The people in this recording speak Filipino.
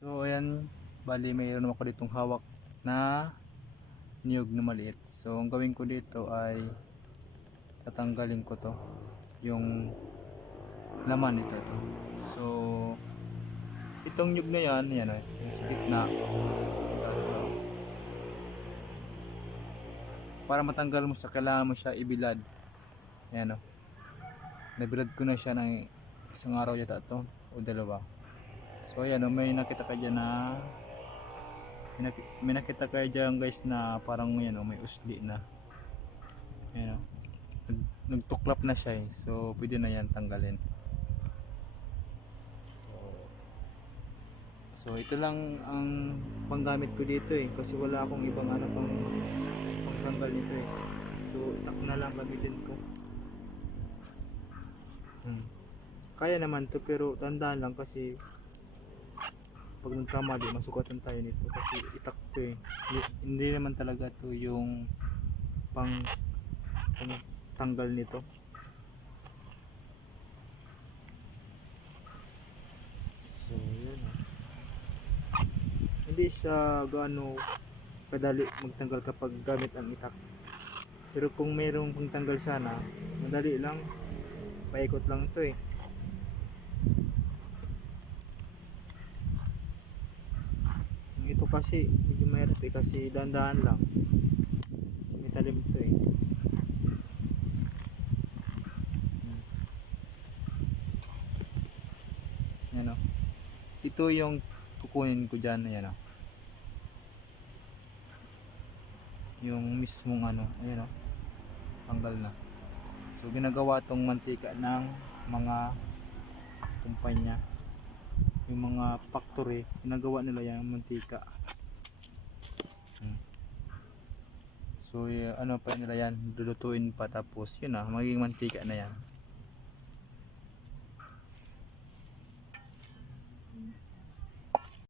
So ayan, bali mayroon ako ditong hawak na niyog na maliit. So ang gawin ko dito ay tatanggalin ko to, yung laman nito to. So itong niyog na yan, yan o, yung sa gitna, para matanggal mo siya, kailangan mo siya ibilad. Yan o, nabilad ko na siya ng isang araw yata to o dalawa. So ayan o, may nakita ka dyan na may nakita kayo dyan guys na parang yan o, may usli na. Ayan o, nagtuklap na siya eh. So pwede na yan tanggalin. So ito lang ang panggamit ko dito eh, kasi wala akong ibang ano pang tanggal nito eh. So itak na lang gamitin ko. Kaya naman to, pero tandaan lang kasi pag nagkamali masukatan tayo nito kasi itak to eh. Hindi naman talaga to yung pang tanggal nito. So yun ah. Hindi siya gaano kadali magtanggal kapag gamit ang itak. Pero kung mayroong pangtanggal sana, madali lang. Paikot lang to eh. Ito kasi medyo mahirap eh, kasi dahan-dahan lang. Kasi may talim to eh. Yan o. Ito yung kukunin ko dyan. Ayan o. Yung mismong ano. Ayan o. Tanggal na. So ginagawa tong mantika ng mga kumpanya. Yung mga factory, ginagawa nila yan mantika. So ano pa nila yan, lulutuin pa, tapos yun na, magiging mantika na yan.